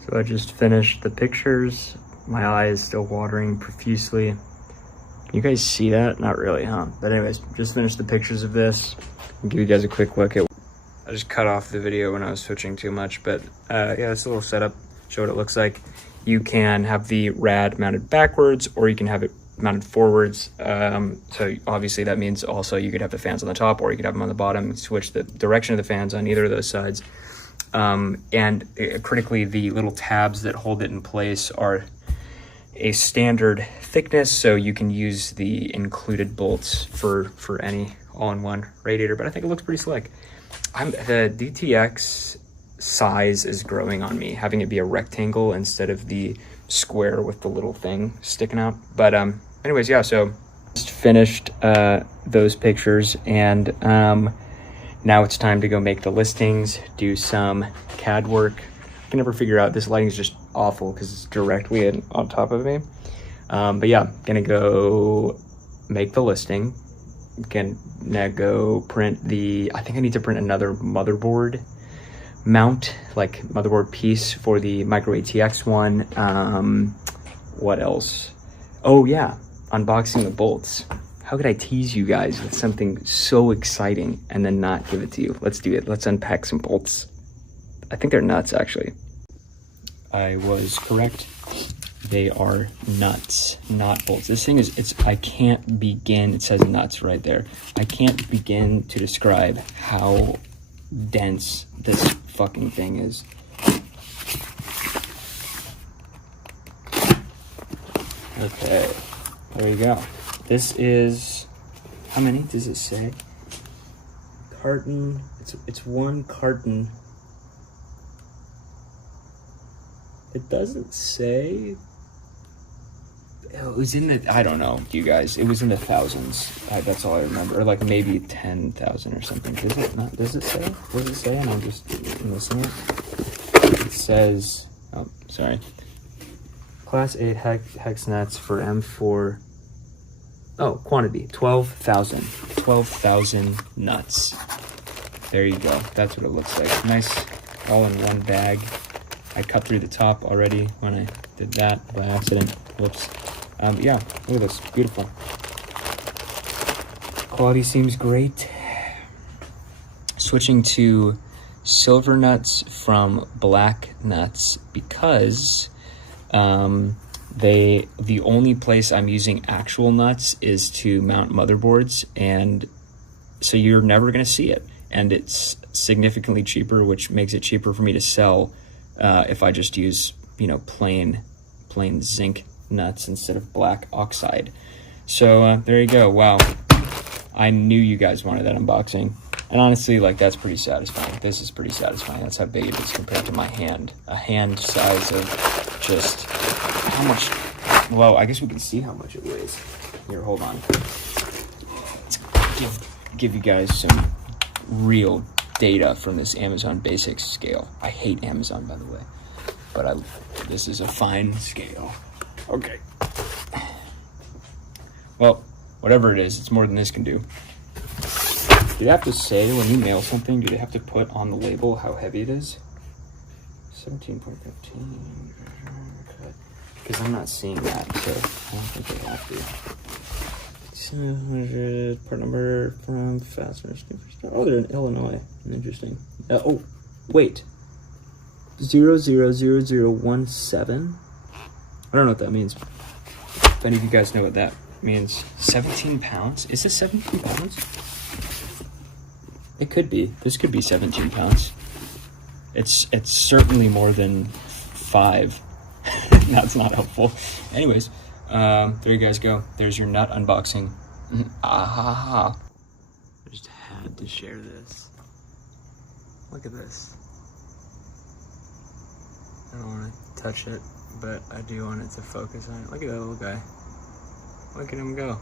So I just finished the pictures. My eye is still watering profusely. Can you guys see that? Not really, huh? But anyways, just finished the pictures of this. I'll give you guys a quick look at. I just cut off the video when I was switching too much, but yeah, it's a little setup. Show what it looks like. You can have the rad mounted backwards, or you can have it mounted forwards. So obviously that means also you could have the fans on the top, or you could have them on the bottom. Switch the direction of the fans on either of those sides. Critically, the little tabs that hold it in place are a standard thickness, so you can use the included bolts for any all-in-one radiator, but I think it looks pretty slick. The DTX size is growing on me, having it be a rectangle instead of the square with the little thing sticking out. But anyways, yeah, so just finished those pictures, and now it's time to go make the listings, do some CAD work. I can never figure out, this lighting is just awful because it's directly on top of me. But yeah, gonna go make the listing. Gonna go print I think I need to print another motherboard mount, like motherboard piece for the Micro ATX one. What else? Oh yeah, unboxing the bolts. How could I tease you guys with something so exciting and then not give it to you? Let's do it. Let's unpack some bolts. I think they're nuts, actually. I was correct. They are nuts, not bolts. This thing is, I can't begin, it says nuts right there. I can't begin to describe how dense this fucking thing is. Okay, there you go. This is, how many does it say? Carton, it's one carton. It doesn't say. It was in the, I don't know, you guys. It was in the thousands. That's all I remember. Or like maybe 10,000 or something. Does it not? Does it say? What does it say? And I'm just missing it. It says, oh, sorry. Class 8 hex nuts for M4. Oh, quantity, 12,000. 12,000 nuts. There you go. That's what it looks like. Nice, all in one bag. I cut through the top already when I did that by accident. Whoops. Yeah, look at this. Beautiful. Quality seems great. Switching to silver nuts from black nuts because the only place I'm using actual nuts is to mount motherboards, and so you're never going to see it. And it's significantly cheaper, which makes it cheaper for me to sell if I just use, plain zinc nuts instead of black oxide. So there you go. Wow. I knew you guys wanted that unboxing. And honestly, like, that's pretty satisfying. This is pretty satisfying. That's how big it is compared to my hand. A hand size of just how much. Well, I guess we can see how much it weighs. Here, hold on. Let's give you guys some real data from this Amazon Basics scale. I hate Amazon, by the way, but this is a fine scale. Okay. Well, whatever it is, it's more than this can do. Do they have to say when you mail something, do they have to put on the label how heavy it is? 17.15. Because I'm not seeing that, so I don't think they have to. 700, part number from Fasteners. Oh, they're in Illinois. Interesting. Oh, wait. 000017? I don't know what that means. If any of you guys know what that means. 17 pounds? Is this 17 pounds? It could be. This could be 17 pounds. It's certainly more than 5. That's not helpful. Anyways, there you guys go. There's your nut unboxing. I just had to share this. Look at this. I don't want to touch it, but I do want it to focus on it. Look at that little guy. Look at him go.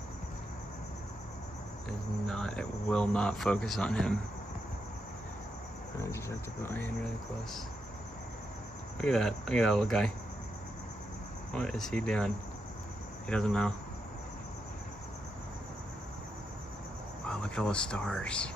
It will not focus on him. I just have to put my hand really close. Look at that little guy. What is he doing? He doesn't know. Wow, look at all the stars.